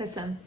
Listen,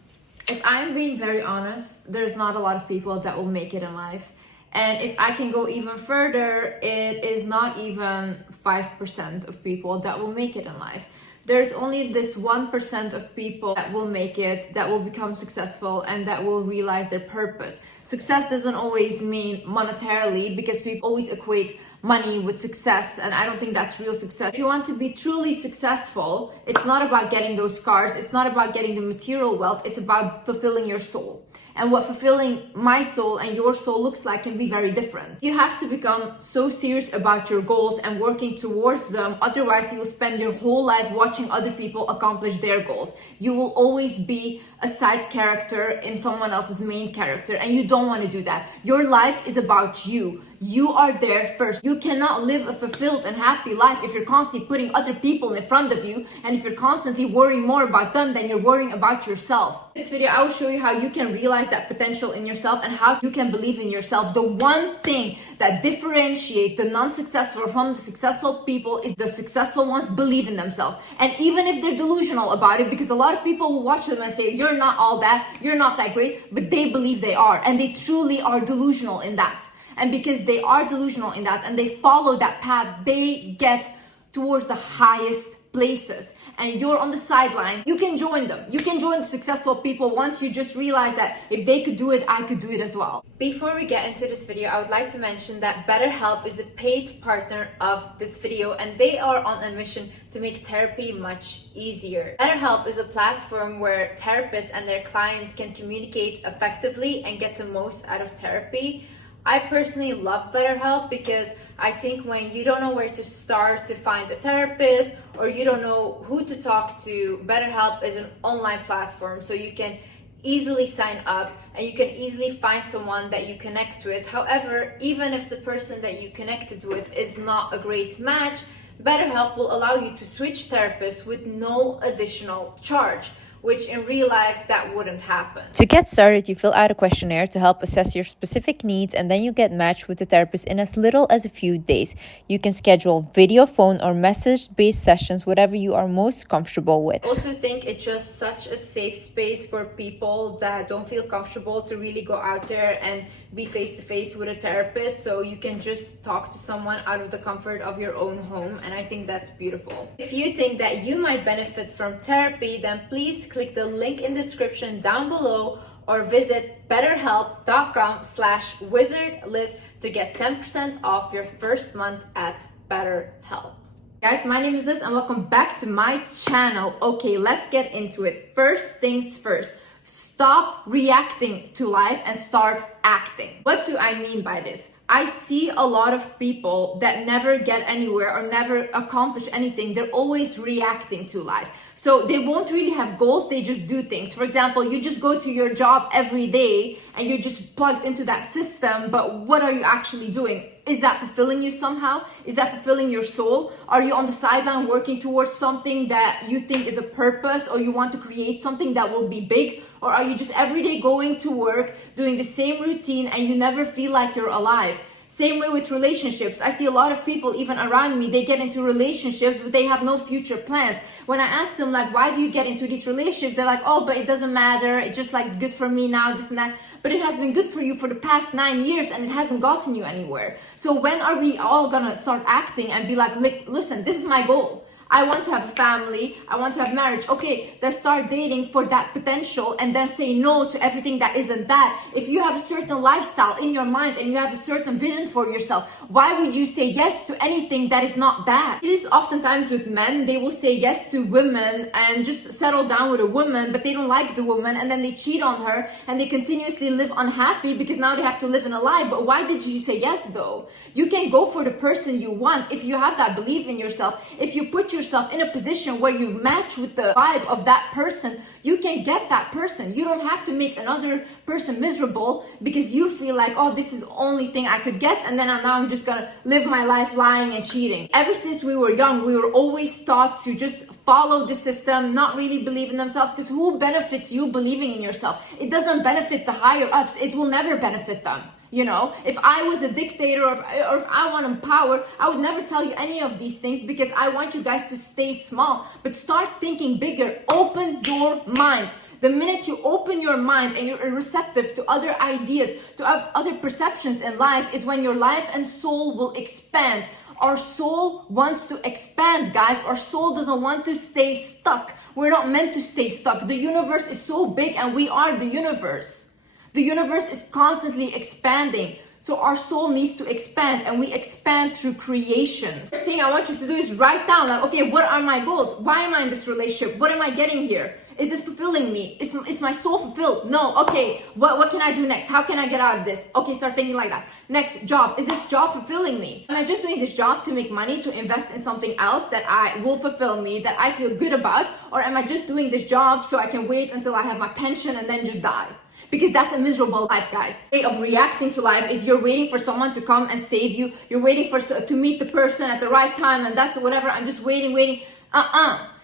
if I'm being very honest, there's not a lot of people that will make it in life. And if I can go even further, it is not even 5% of people that will make it in life. There's only this 1% of people that will make it, that will become successful, and that will realize their purpose. Success doesn't always mean monetarily, because people always equate money with success, and I don't think that's real success. If you want to be truly successful, it's not about getting those cars, it's not about getting the material wealth, it's about fulfilling your soul. And what fulfilling my soul and your soul looks like can be very different. You have to become so serious about your goals and working towards them. Otherwise, you will spend your whole life watching other people accomplish their goals. You will always be a side character in someone else's main character, and you don't want to do that. Your life is about you. You are there first. You cannot live a fulfilled and happy life if you're constantly putting other people in front of you, and if you're constantly worrying more about them than you're worrying about yourself. In this video, I will show you how you can realize that potential in yourself and how you can believe in yourself. The one thing that differentiates the non-successful from the successful people is the successful ones believe in themselves. And even if they're delusional about it, because a lot of people will watch them and say, you're not all that, you're not that great, but they believe they are, and they truly are delusional in that. And because they are delusional in that and they follow that path, they get towards the highest places. And you're on the sideline. You can join them. You can join the successful people once you just realize that if they could do it, I could do it as well. Before we get into this video, I would like to mention that BetterHelp is a paid partner of this video, and they are on a mission to make therapy much easier. BetterHelp is a platform where therapists and their clients can communicate effectively and get the most out of therapy. I personally love BetterHelp because I think when you don't know where to start to find a therapist, or you don't know who to talk to, BetterHelp is an online platform, so you can easily sign up and you can easily find someone that you connect with. However, even if the person that you connected with is not a great match, BetterHelp will allow you to switch therapists with no additional charge, which in real life, that wouldn't happen. To get started, you fill out a questionnaire to help assess your specific needs, and then you get matched with a therapist in as little as a few days. You can schedule video, phone, or message-based sessions, whatever you are most comfortable with. I also think it's just such a safe space for people that don't feel comfortable to really go out there and be face-to-face with a therapist, so you can just talk to someone out of the comfort of your own home, and I think that's beautiful. If you think that you might benefit from therapy, then please click the link in the description down below or visit betterhelp.com/wizardlist to get 10% off your first month at BetterHelp. Guys, my name is Liz and welcome back to my channel. Okay, let's get into it. First things first. Stop reacting to life and start acting. What do I mean by this? I see a lot of people that never get anywhere or never accomplish anything. They're always reacting to life. So they won't really have goals, they just do things. For example, you just go to your job every day and you're just plugged into that system, but what are you actually doing? Is that fulfilling you somehow? Is that fulfilling your soul? Are you on the sideline working towards something that you think is a purpose, or you want to create something that will be big? Or are you just every day going to work, doing the same routine, and you never feel like you're alive? Same way with relationships. I see a lot of people, even around me, they get into relationships, but they have no future plans. When I ask them, like, why do you get into these relationships? They're like, oh, but it doesn't matter. It's just like good for me now, this and that. But it has been good for you for the past 9 years and it hasn't gotten you anywhere. So when are we all gonna start acting and be like, listen, this is my goal. I want to have a family, I want to have marriage. Okay, then start dating for that potential and then say no to everything that isn't that. If you have a certain lifestyle in your mind and you have a certain vision for yourself, why would you say yes to anything that is not that? It is oftentimes with men, they will say yes to women and just settle down with a woman, but they don't like the woman and then they cheat on her and they continuously live unhappy because now they have to live in a lie. But why did you say yes though? You can go for the person you want if you have that belief in yourself. If you put yourself in a position where you match with the vibe of that person, you can get that person. You don't have to make another person miserable because you feel like, oh, this is the only thing I could get, and then now I'm just gonna live my life lying and cheating. Ever since we were young, we were always taught to just follow the system, not really believe in themselves, because who benefits you believing in yourself? It doesn't benefit the higher ups. It will never benefit them. You know, if I was a dictator or if I wanted power, I would never tell you any of these things because I want you guys to stay small, but start thinking bigger. Open your mind. The minute you open your mind and you're receptive to other ideas, to other perceptions in life, is when your life and soul will expand. Our soul wants to expand, guys. Our soul doesn't want to stay stuck. We're not meant to stay stuck. The universe is so big and we are the universe. The universe is constantly expanding. So our soul needs to expand, and we expand through creations. First thing I want you to do is write down, like, okay, what are my goals? Why am I in this relationship? What am I getting here? Is this fulfilling me? Is my soul fulfilled? No. Okay, what can I do next? How can I get out of this? Okay, start thinking like that. Next, job. Is this job fulfilling me? Am I just doing this job to make money, to invest in something else that will fulfill me, that I feel good about? Or am I just doing this job so I can wait until I have my pension and then just die? Because that's a miserable life, guys. The way of reacting to life is you're waiting for someone to come and save you. You're waiting to meet the person at the right time, and that's whatever. I'm just waiting.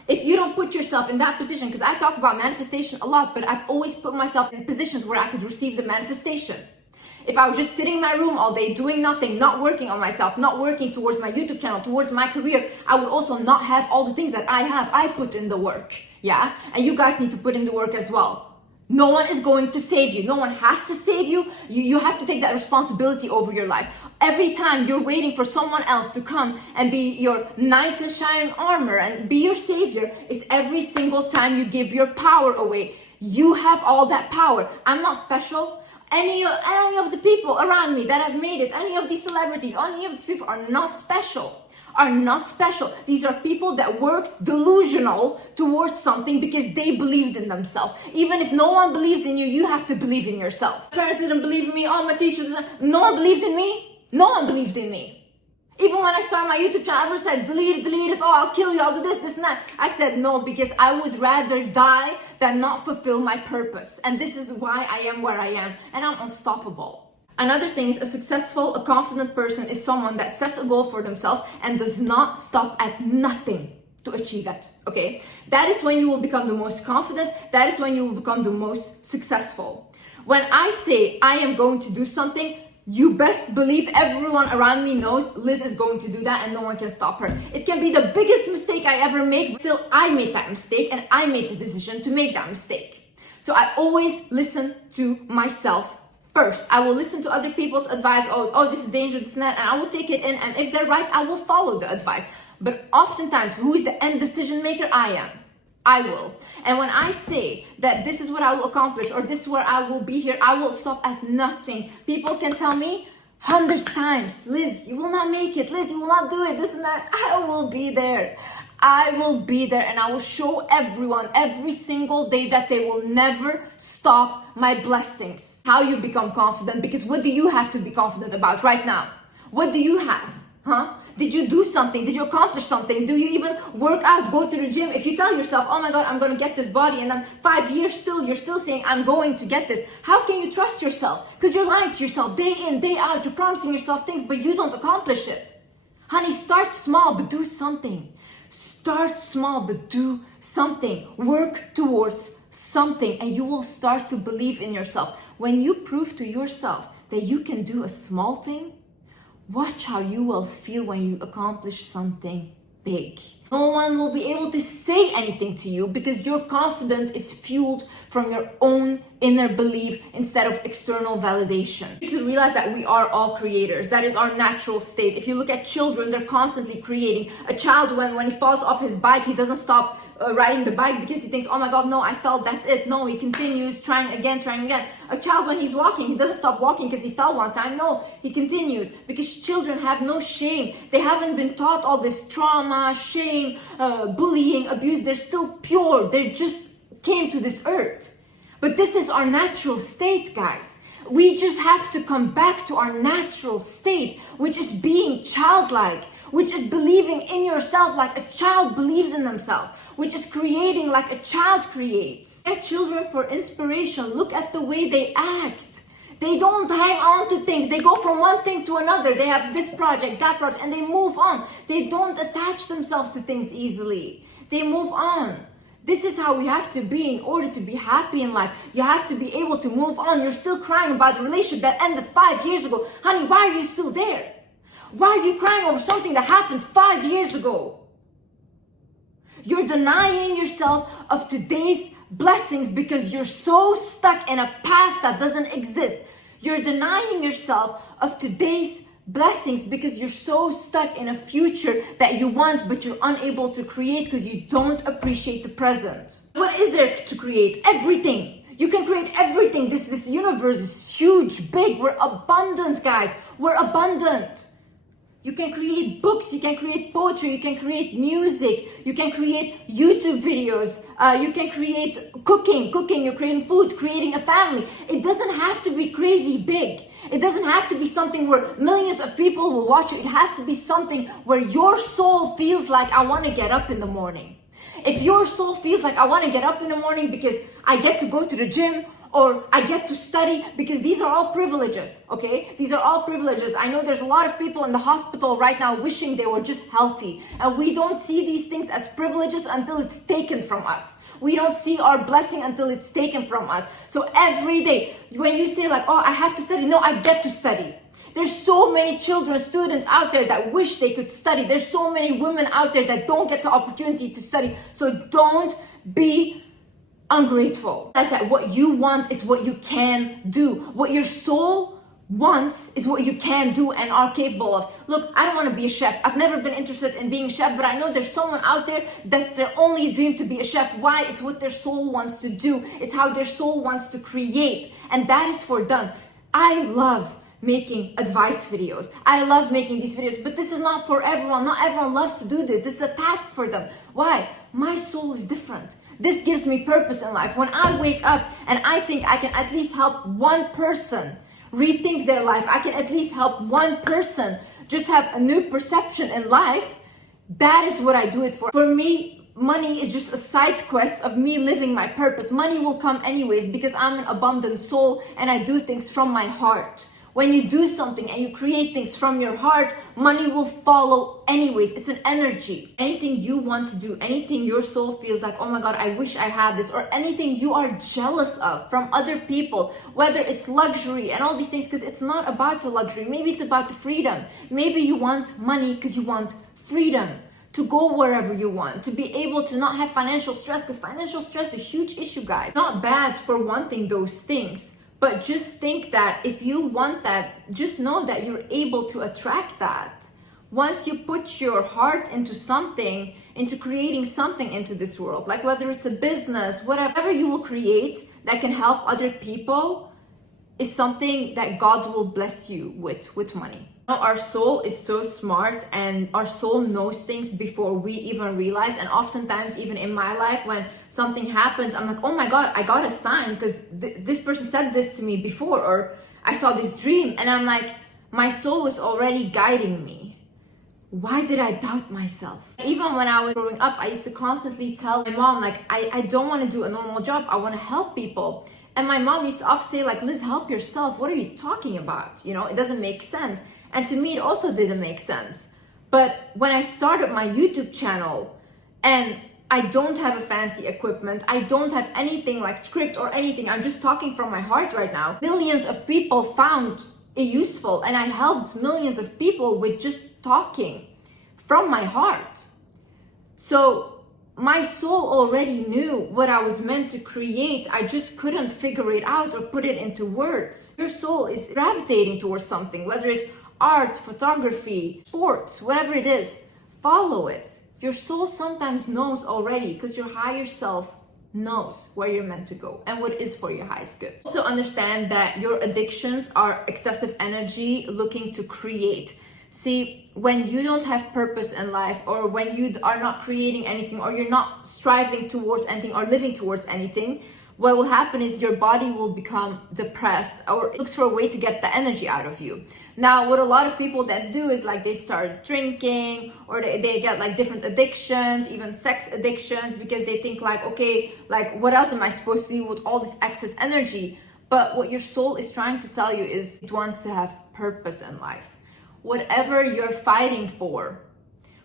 If you don't put yourself in that position, because I talk about manifestation a lot, but I've always put myself in positions where I could receive the manifestation. If I was just sitting in my room all day doing nothing, not working on myself, not working towards my YouTube channel, towards my career, I would also not have all the things that I have. I put in the work, yeah? And you guys need to put in the work as well. No one is going to save you. No one has to save you. You have to take that responsibility over your life. Every time you're waiting for someone else to come and be your knight in shining armor and be your savior, is every single time you give your power away. You have all that power. I'm not special. Any of the people around me that have made it, any of these celebrities, any of these people are not special. These are people that worked delusional towards something because they believed in themselves. Even if no one believes in you, you have to believe in yourself. My parents didn't believe in me. Oh, my teachers, no one believed in me. No one believed in me. Even when I started my YouTube channel, everyone said, delete it, oh, I'll kill you, I'll do this and that. I said no, because I would rather die than not fulfill my purpose. And this is why I am where I am, and I'm unstoppable. Another thing is a confident person is someone that sets a goal for themselves and does not stop at nothing to achieve it, okay? That is when you will become the most confident. That is when you will become the most successful. When I say I am going to do something, you best believe everyone around me knows Liz is going to do that and no one can stop her. It can be the biggest mistake I ever make, but still I made that mistake and I made the decision to make that mistake. So I always listen to myself first. I will listen to other people's advice. Oh, this is dangerous, this and that, and I will take it in, and if they're right, I will follow the advice. But oftentimes, who is the end decision maker? I am. I will. And when I say that this is what I will accomplish, or this is where I will be here, I will stop at nothing. People can tell me hundreds times, Liz, you will not make it. Liz, you will not do it, this and that. I will be there. I will be there, and I will show everyone every single day that they will never stop my blessings. How you become confident, because what do you have to be confident about right now? What do you have? Did you do something? Did you accomplish something? Do you even work out, go to the gym? If you tell yourself, oh my God, I'm going to get this body, and then 5 years you're still saying, I'm going to get this. How can you trust yourself? Because you're lying to yourself day in, day out. You're promising yourself things, but you don't accomplish it. Honey, start small, but do something. Start small, but do something. Work towards something, and you will start to believe in yourself. When you prove to yourself that you can do a small thing, watch how you will feel when you accomplish something big. No one will be able to say anything to you because your confidence is fueled from your own inner belief instead of external validation. You should realize that we are all creators. That is our natural state. If you look at children, they're constantly creating. A child, when he falls off his bike, he doesn't stop riding the bike because he thinks, oh my God, no, I fell, that's it. No, he continues trying again. A child, when he's walking, he doesn't stop walking because he fell one time. No, he continues, because children have no shame. They haven't been taught all this trauma, shame, bullying, abuse. They're still pure. They just came to this earth. But this is our natural state, guys. We just have to come back to our natural state, which is being childlike, which is believing in yourself like a child believes in themselves, which is creating like a child creates. Get children for inspiration. Look at the way they act. They don't hang on to things. They go from one thing to another. They have this project, that project, and they move on. They don't attach themselves to things easily. They move on. This is how we have to be in order to be happy in life. You have to be able to move on. You're still crying about a relationship that ended 5 years ago. Honey, why are you still there? Why are you crying over something that happened 5 years ago? You're denying yourself of today's blessings because you're so stuck in a past that doesn't exist. You're denying yourself of today's blessings because you're so stuck in a future that you want but you're unable to create because you don't appreciate the present. What is there to create? Everything. You can create everything. This universe is huge, big. We're abundant, guys. We're abundant. You can create books, you can create poetry, you can create music, you can create YouTube videos, you can create cooking, you're creating food, creating a family. It doesn't have to be crazy big. It doesn't have to be something where millions of people will watch you. It has to be something where your soul feels like, I want to get up in the morning. If your soul feels like, I want to get up in the morning because I get to go to the gym, or I get to study, because these are all privileges, okay? These are all privileges. I know there's a lot of people in the hospital right now wishing they were just healthy. And we don't see these things as privileges until it's taken from us. We don't see our blessing until it's taken from us. So every day, when you say like, oh, I have to study, no, I get to study. There's so many children, students out there that wish they could study. There's so many women out there that don't get the opportunity to study. So don't be ungrateful. That's that what you want is what you can do. What your soul wants is what you can do and are capable of. Look, I don't want to be a chef. I've never been interested in being a chef, but I know there's someone out there that's their only dream to be a chef. Why? It's what their soul wants to do. It's how their soul wants to create. And that is for them. I love making advice videos. I love making these videos, but this is not for everyone. Not everyone loves to do this. This is a task for them. Why? My soul is different. This gives me purpose in life. When I wake up and I think I can at least help one person rethink their life, I can at least help one person just have a new perception in life, that is what I do it for. For me, money is just a side quest of me living my purpose. Money will come anyways because I'm an abundant soul and I do things from my heart. When you do something and you create things from your heart, money will follow anyways. It's an energy. Anything you want to do, anything your soul feels like, oh my God, I wish I had this, or anything you are jealous of from other people, whether it's luxury and all these things, because it's not about the luxury. Maybe it's about the freedom. Maybe you want money because you want freedom to go wherever you want, to be able to not have financial stress, because financial stress is a huge issue, guys. Not bad for wanting those things. But just think that if you want that, just know that you're able to attract that. Once you put your heart into something, into creating something into this world, like whether it's a business, whatever you will create that can help other people, is something that God will bless you with money. Our soul is so smart and our soul knows things before we even realize. And oftentimes, even in my life, when something happens, I'm like, oh my God, I got a sign because this person said this to me before, or I saw this dream. And I'm like, my soul was already guiding me. Why did I doubt myself? Even when I was growing up, I used to constantly tell my mom, like, I don't want to do a normal job. I want to help people. And my mom used to often say, like, Liz, help yourself. What are you talking about? You know, it doesn't make sense. And to me, it also didn't make sense. But when I started my YouTube channel and I don't have a fancy equipment, I don't have anything like script or anything, I'm just talking from my heart right now. Millions of people found it useful and I helped millions of people with just talking from my heart. So my soul already knew what I was meant to create. I just couldn't figure it out or put it into words. Your soul is gravitating towards something, whether it's art, photography, sports, whatever it is, follow it. Your soul sometimes knows already because your higher self knows where you're meant to go and what is for your highest good. Also understand that your addictions are excessive energy looking to create. See, when you don't have purpose in life, or when you are not creating anything, or you're not striving towards anything or living towards anything, what will happen is your body will become depressed or looks for a way to get the energy out of you. Now, what a lot of people that do is like they start drinking, or they get like different addictions, even sex addictions, because they think like, okay, like what else am I supposed to do with all this excess energy? But what your soul is trying to tell you is it wants to have purpose in life. Whatever you're fighting for,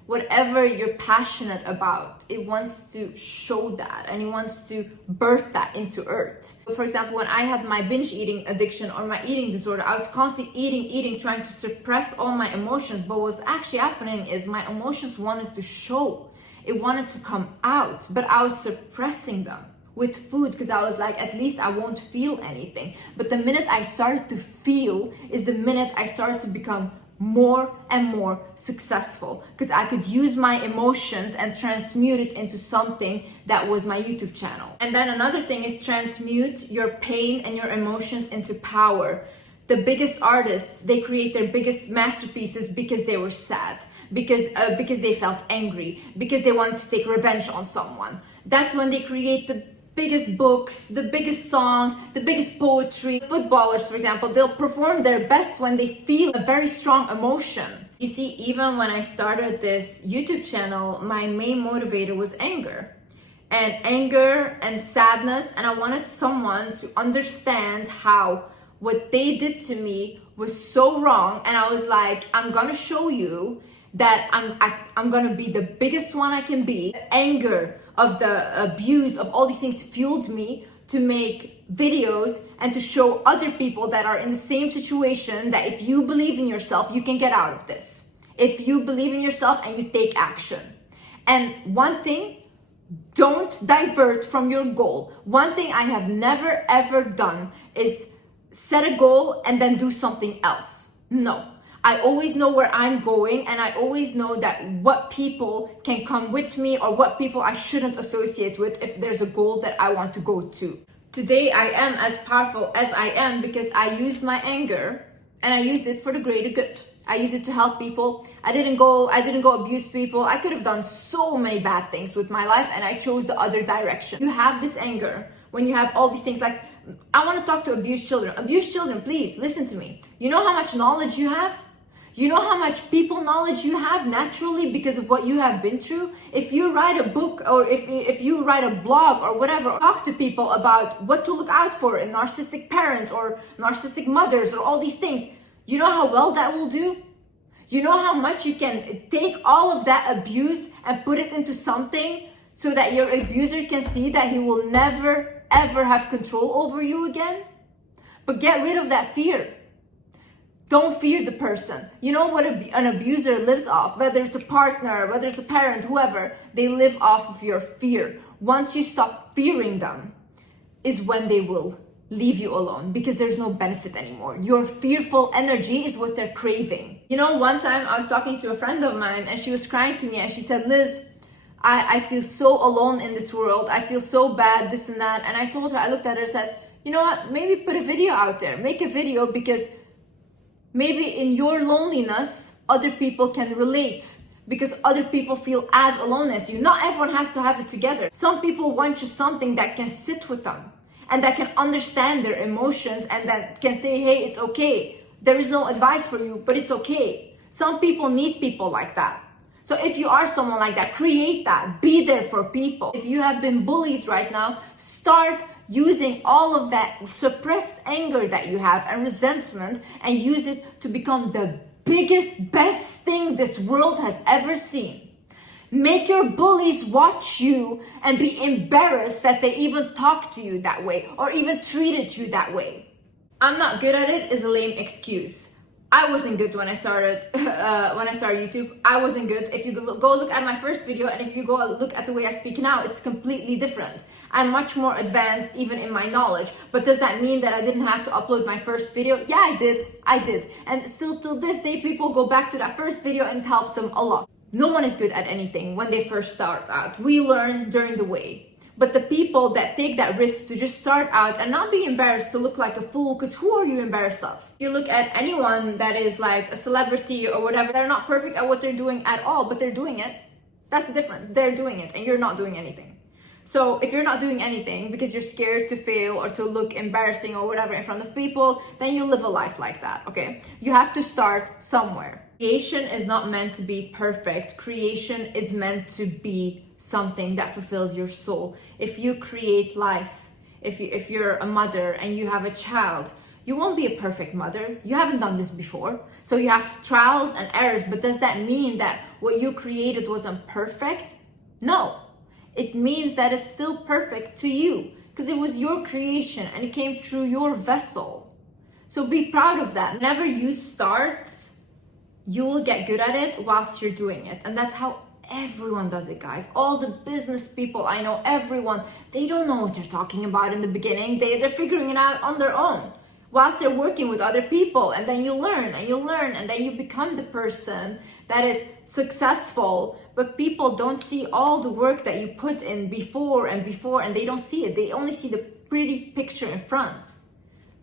whatever you're passionate about, it wants to show that and it wants to birth that into earth. For example, when I had my binge eating addiction or my eating disorder, I was constantly eating, trying to suppress all my emotions. But what's actually happening is my emotions wanted to show. It wanted to come out, but I was suppressing them with food because I was like, at least I won't feel anything. But the minute I started to feel is the minute I started to become more and more successful, because I could use my emotions and transmute it into something that was my YouTube channel. And then another thing is transmute your pain and your emotions into power. The biggest artists, they create their biggest masterpieces because they were sad, because they felt angry, because they wanted to take revenge on someone. That's when they create the biggest books, the biggest songs, the biggest poetry. Footballers, for example, they'll perform their best when they feel a very strong emotion. You see, even when I started this YouTube channel, my main motivator was anger. Anger and sadness, and I wanted someone to understand how what they did to me was so wrong. And I was like, I'm gonna show you that I'm gonna be the biggest one I can be. The anger of the abuse of all these things fueled me to make videos and to show other people that are in the same situation that if you believe in yourself, you can get out of this. If you believe in yourself and you take action. And one thing, don't divert from your goal. One thing I have never ever done is set a goal and then do something else. No. I always know where I'm going, and I always know that what people can come with me or what people I shouldn't associate with if there's a goal that I want to go to. Today I am as powerful as I am because I used my anger and I used it for the greater good. I used it to help people. I didn't go abuse people. I could have done so many bad things with my life, and I chose the other direction. You have this anger when you have all these things like, I want to talk to abused children. Abused children, please listen to me. You know how much knowledge you have? You know how much people knowledge you have naturally because of what you have been through? If you write a book or if you write a blog or whatever, talk to people about what to look out for in narcissistic parents or narcissistic mothers or all these things. You know how well that will do? You know how much you can take all of that abuse and put it into something so that your abuser can see that he will never ever have control over you again? But get rid of that fear. Don't fear the person. You know what an abuser lives off, whether it's a partner, whether it's a parent, whoever, they live off of your fear. Once you stop fearing them is when they will leave you alone because there's no benefit anymore. Your fearful energy is what they're craving. You know, one time I was talking to a friend of mine and she was crying to me and she said, Liz, I feel so alone in this world. I feel so bad, this and that. And I told her, I looked at her and said, you know what, maybe put a video out there. Make a video because maybe in your loneliness, other people can relate because other people feel as alone as you. Not everyone has to have it together. Some people want just something that can sit with them and that can understand their emotions and that can say, hey, it's okay. There is no advice for you, but it's okay. Some people need people like that. So if you are someone like that, create that. Be there for people. If you have been bullied right now, start using all of that suppressed anger that you have and resentment and use it to become the biggest, best thing this world has ever seen. Make your bullies watch you and be embarrassed that they even talked to you that way or even treated you that way. I'm not good at it is a lame excuse. I wasn't good when I started YouTube. I wasn't good. If you go look at my first video and if you go look at the way I speak now, it's completely different. I'm much more advanced even in my knowledge. But does that mean that I didn't have to upload my first video? Yeah, I did. And still till this day, people go back to that first video and it helps them a lot. No one is good at anything when they first start out. We learn during the way. But the people that take that risk to just start out and not be embarrassed to look like a fool, because who are you embarrassed of? You look at anyone that is like a celebrity or whatever, they're not perfect at what they're doing at all, but they're doing it. That's different. They're doing it and you're not doing anything. So if you're not doing anything because you're scared to fail or to look embarrassing or whatever in front of people, then you live a life like that, okay? You have to start somewhere. Creation is not meant to be perfect. Creation is meant to be something that fulfills your soul. If you create life, if you're a mother and you have a child, you won't be a perfect mother. You haven't done this before. So you have trials and errors, but does that mean that what you created wasn't perfect? No. It means that it's still perfect to you because it was your creation and it came through your vessel. So be proud of that. Whenever you start, you will get good at it whilst you're doing it. And that's how Everyone does it, guys. All the business people I know, everyone, they don't know what they're talking about in the beginning. They're figuring it out on their own whilst they're working with other people. And then you learn and you learn, and then you become the person that is successful. But people don't see all the work that you put in before, and they don't see it. They only see the pretty picture in front.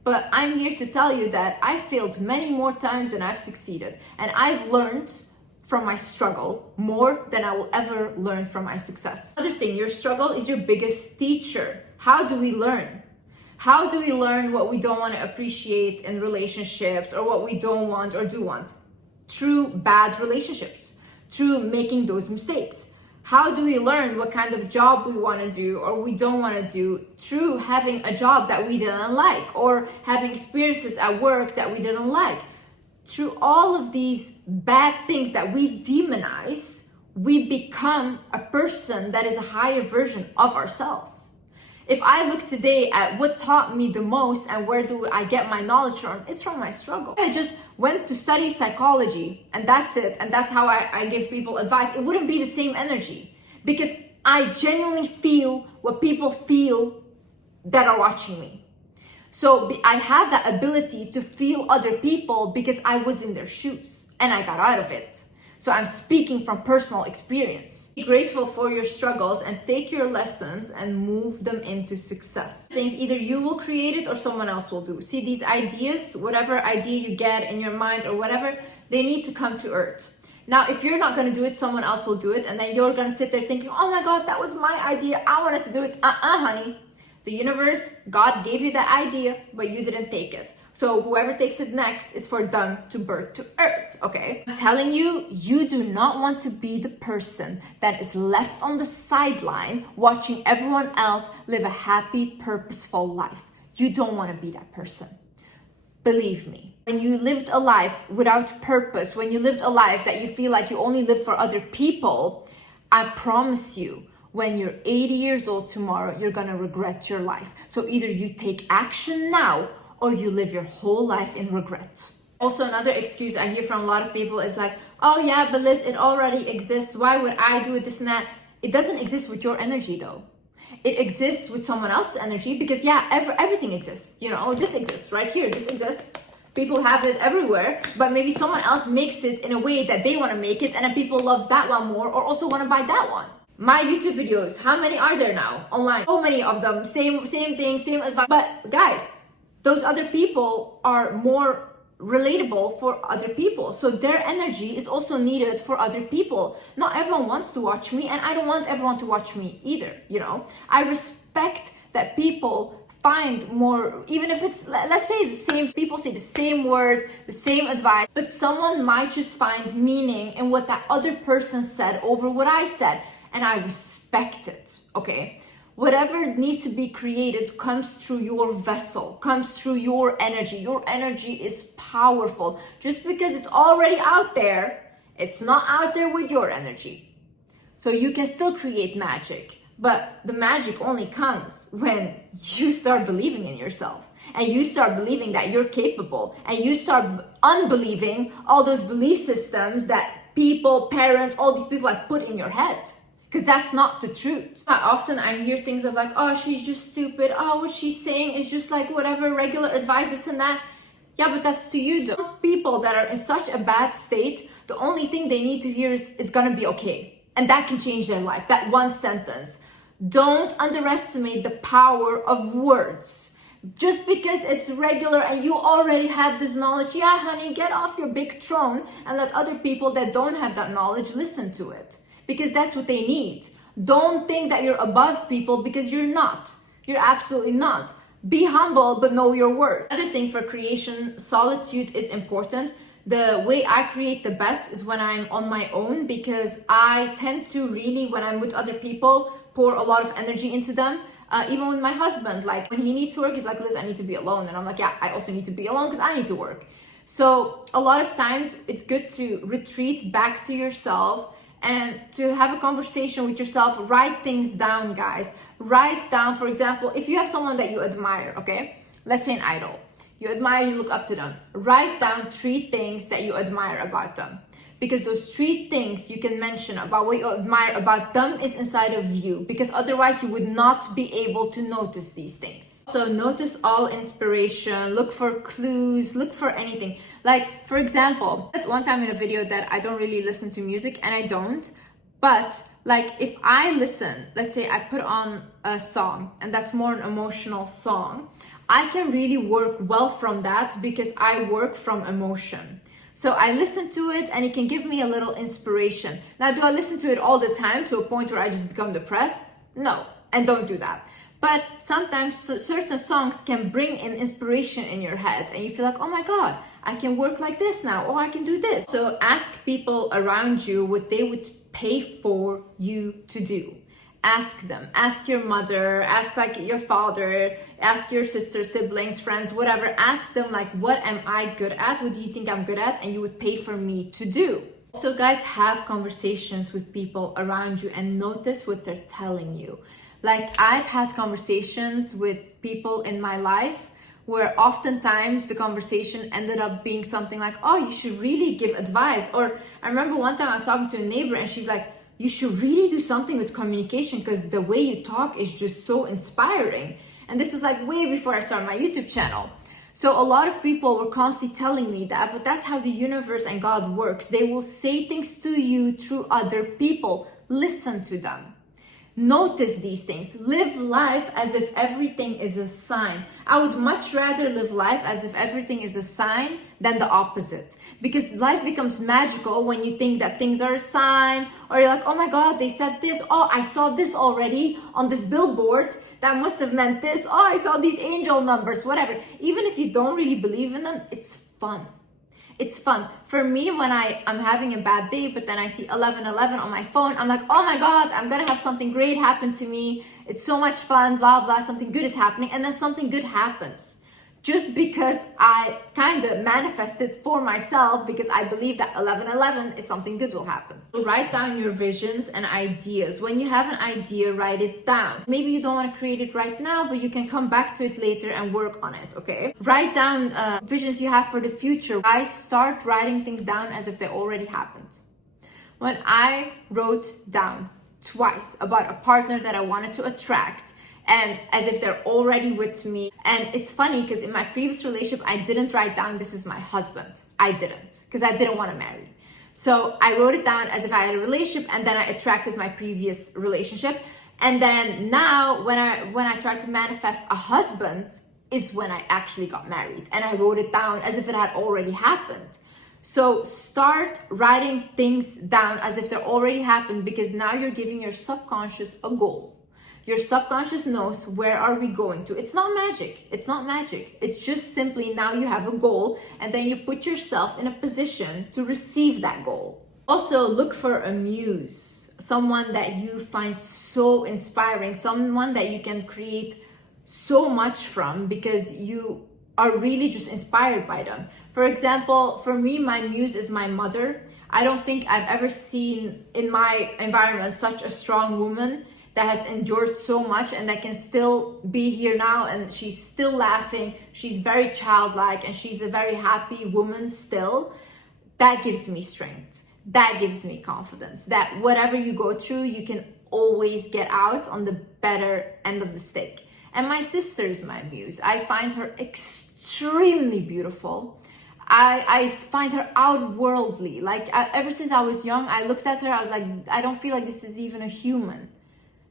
But I'm here to tell you that I failed many more times than I've succeeded. And I've learned from my struggle more than I will ever learn from my success. Another thing, your struggle is your biggest teacher. How do we learn? How do we learn what we don't want to appreciate in relationships, or what we don't want or do want? Through bad relationships, through making those mistakes. How do we learn what kind of job we want to do or we don't want to do? Through having a job that we didn't like, or having experiences at work that we didn't like. Through all of these bad things that we demonize, we become a person that is a higher version of ourselves. If I look today at what taught me the most and where do I get my knowledge from, it's from my struggle. I just went to study psychology and that's it. And that's how I give people advice. It wouldn't be the same energy, because I genuinely feel what people feel that are watching me. So I have that ability to feel other people because I was in their shoes and I got out of it. So I'm speaking from personal experience. Be grateful for your struggles and take your lessons and move them into success. Things either you will create it or someone else will do. See, these ideas, whatever idea you get in your mind or whatever, they need to come to earth. Now, if you're not going to do it, someone else will do it. And then you're going to sit there thinking, oh my God, that was my idea. I wanted to do it. Honey. The universe, God gave you that idea, but you didn't take it. So whoever takes it next is for them to birth to earth, okay? I'm telling you, you do not want to be the person that is left on the sideline watching everyone else live a happy, purposeful life. You don't want to be that person. Believe me. When you lived a life without purpose, when you lived a life that you feel like you only live for other people, I promise you, when you're 80 years old tomorrow, you're gonna regret your life. So either you take action now or you live your whole life in regret. Also, another excuse I hear from a lot of people is like, oh yeah, but Liz, it already exists. Why would I do it, this and that? It doesn't exist with your energy though. It exists with someone else's energy because yeah, everything exists. You know, this exists right here, this exists. People have it everywhere, but maybe someone else makes it in a way that they wanna make it, and then people love that one more or also wanna buy that one. My YouTube videos, how many are there now online? So many of them, same thing, same advice. But guys, those other people are more relatable for other people. So their energy is also needed for other people. Not everyone wants to watch me, and I don't want everyone to watch me either, you know? I respect that people find more, even if it's, let's say it's the same, people say the same word, the same advice, but someone might just find meaning in what that other person said over what I said. And I respect it, okay? Whatever needs to be created comes through your vessel, comes through your energy. Your energy is powerful. Just because it's already out there, it's not out there with your energy. So you can still create magic, but the magic only comes when you start believing in yourself. And you start believing that you're capable. And you start unbelieving all those belief systems that people, parents, all these people have put in your head. Because that's not the truth. Often I hear things of like, oh, she's just stupid. Oh, what she's saying is just like whatever regular advice, this and that. Yeah, but that's to you though. People that are in such a bad state, the only thing they need to hear is it's gonna be okay. And that can change their life. That one sentence. Don't underestimate the power of words. Just because it's regular and you already have this knowledge, yeah, honey, get off your big throne and let other people that don't have that knowledge listen to it. Because that's what they need. Don't think that you're above people, because you're not. You're absolutely not. Be humble, but know your worth. Another thing for creation, solitude is important. The way I create the best is when I'm on my own, because I tend to really, when I'm with other people, pour a lot of energy into them. Even with my husband, like when he needs to work, he's like, Liz, I need to be alone. And I'm like, yeah, I also need to be alone because I need to work. So a lot of times it's good to retreat back to yourself and to have a conversation with yourself. Write things down, guys. Write down, for example, if you have someone that you admire, okay? Let's say an idol. You admire, you look up to them. Write down 3 things that you admire about them. because those 3 things you can mention about what you admire about them is inside of you, because otherwise you would not be able to notice these things. So notice all inspiration, look for clues, look for anything. Like, for example, at one time in a video that I don't really listen to music, and I don't, but like if I listen, let's say I put on a song and that's more an emotional song, I can really work well from that because I work from emotion. So I listen to it and it can give me a little inspiration. Now, do I listen to it all the time to a point where I just become depressed? No, and don't do that. But sometimes certain songs can bring an inspiration in your head and you feel like, oh my God, I can work like this now, or I can do this. So ask people around you what they would pay for you to do. Ask them, ask your mother, ask like your father, ask your sister, siblings, friends, whatever. Ask them like, what am I good at? What do you think I'm good at? And you would pay for me to do. So guys, have conversations with people around you and notice what they're telling you. Like I've had conversations with people in my life where oftentimes the conversation ended up being something like, oh, you should really give advice. Or I remember one time I was talking to a neighbor and she's like, you should really do something with communication because the way you talk is just so inspiring. And this is like way before I started my YouTube channel. So a lot of people were constantly telling me that, but that's how the universe and God works. They will say things to you through other people. Listen to them. Notice these things. Live life as if everything is a sign. I would much rather live life as if everything is a sign than the opposite. Because life becomes magical when you think that things are a sign, or you're like, oh my God, they said this. Oh, I saw this already on this billboard. That must have meant this. Oh, I saw these angel numbers, whatever. Even if you don't really believe in them, it's fun. It's fun. For me, when I'm having a bad day, but then I see 11:11 on my phone, I'm like, oh my God, I'm gonna have something great happen to me. It's so much fun, blah, blah, something good is happening. And then something good happens. Just because I kind of manifested for myself because I believe that 11:11 is something good will happen. So write down your visions and ideas. When you have an idea, write it down. Maybe you don't want to create it right now, but you can come back to it later and work on it, okay? Write down visions you have for the future. I start writing things down as if they already happened. When I wrote down twice about a partner that I wanted to attract, and as if they're already with me. And it's funny because in my previous relationship, I didn't write down, this is my husband. I didn't, because I didn't want to marry. So I wrote it down as if I had a relationship, and then I attracted my previous relationship. And then now when I tried to manifest a husband is when I actually got married. And I wrote it down as if it had already happened. So start writing things down as if they're already happened, because now you're giving your subconscious a goal. Your subconscious knows where are we going to. It's not magic. It's not magic. It's just simply now you have a goal and then you put yourself in a position to receive that goal. Also, look for a muse, someone that you find so inspiring, someone that you can create so much from because you are really just inspired by them. For example, for me, my muse is my mother. I don't think I've ever seen in my environment such a strong woman that has endured so much and that can still be here now, and she's still laughing. She's very childlike and she's a very happy woman still. That gives me strength. That gives me confidence that whatever you go through, you can always get out on the better end of the stick. And my sister is my muse. I find her extremely beautiful. I find her outworldly. Like ever since I was young, I looked at her, I was like, I don't feel like this is even a human.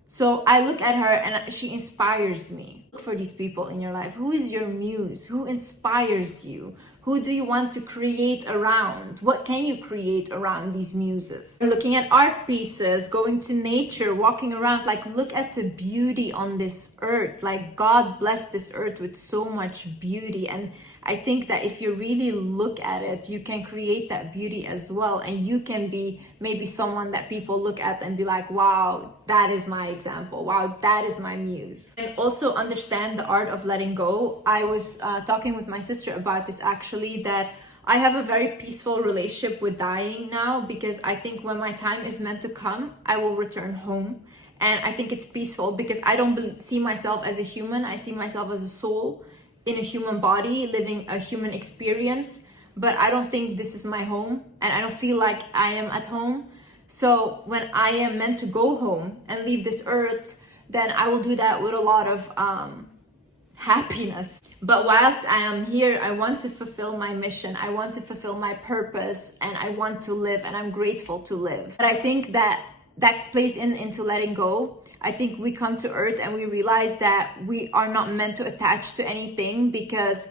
So I look at her and she inspires me. Look for these people in your life. Who is your muse? Who inspires you? Who do you want to create around? What can you create around these muses? Looking at art pieces, going to nature, walking around, like look at the beauty on this earth. Like God blessed this earth with so much beauty, and I think that if you really look at it, you can create that beauty as well. And you can be maybe someone that people look at and be like, wow, that is my example. Wow, that is my muse. And also understand the art of letting go. I was talking with my sister about this actually, that I have a very peaceful relationship with dying now, because I think when my time is meant to come, I will return home. And I think it's peaceful because I don't see myself as a human. I see myself as a soul in a human body, living a human experience. but I don't think this is my home, and I don't feel like I am at home. So when I am meant to go home and leave this earth, then I will do that with a lot of happiness. But whilst I am here, I want to fulfill my mission, I want to fulfill my purpose, and I want to live, and I'm grateful to live. But I think that plays into letting go. I think we come to earth and we realize that we are not meant to attach to anything, because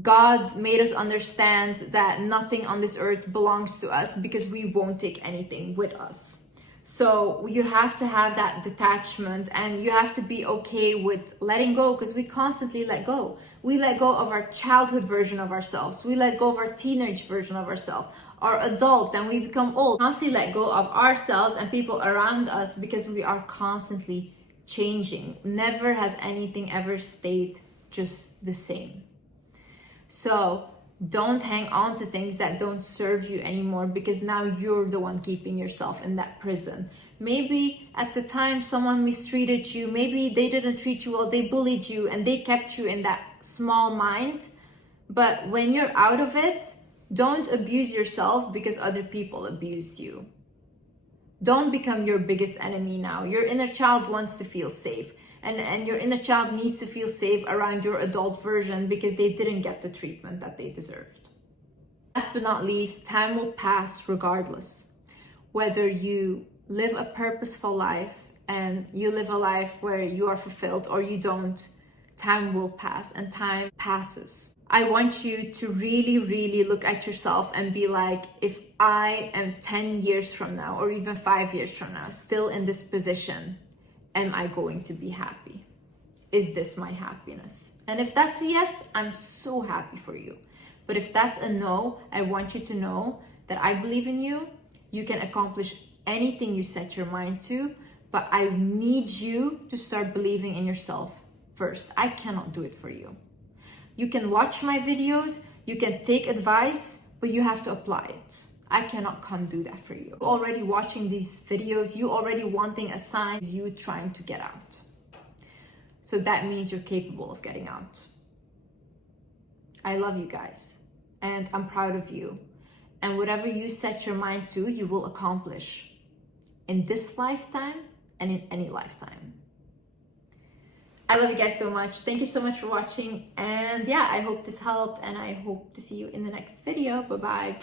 God made us understand that nothing on this earth belongs to us, because we won't take anything with us. So you have to have that detachment, and you have to be okay with letting go, because we constantly let go. We let go of our childhood version of ourselves. We let go of our teenage version of ourselves, our adult, and we become old. Constantly let go of ourselves and people around us, because we are constantly changing. Never has anything ever stayed just the same. So don't hang on to things that don't serve you anymore, because now you're the one keeping yourself in that prison. Maybe at the time someone mistreated you, maybe they didn't treat you well, they bullied you, and they kept you in that small mind. But when you're out of it, don't abuse yourself because other people abused you. Don't become your biggest enemy now. Your inner child wants to feel safe. And your inner child needs to feel safe around your adult version, because they didn't get the treatment that they deserved. Last but not least, time will pass regardless. Whether you live a purposeful life and you live a life where you are fulfilled, or you don't, time will pass, and time passes. I want you to really, really look at yourself and be like, if I am 10 years from now, or even 5 years from now, still in this position, am I going to be happy? Is this my happiness? And if that's a yes, I'm so happy for you. But if that's a no, I want you to know that I believe in you. You can accomplish anything you set your mind to, but I need you to start believing in yourself first. I cannot do it for you. You can watch my videos, you can take advice, but you have to apply it. I cannot come do that for you. Already watching these videos, you already wanting a sign, is you trying to get out. So that means you're capable of getting out. I love you guys, and I'm proud of you. And whatever you set your mind to, you will accomplish in this lifetime and in any lifetime. I love you guys so much. Thank you so much for watching. And yeah, I hope this helped, and I hope to see you in the next video. Bye-bye.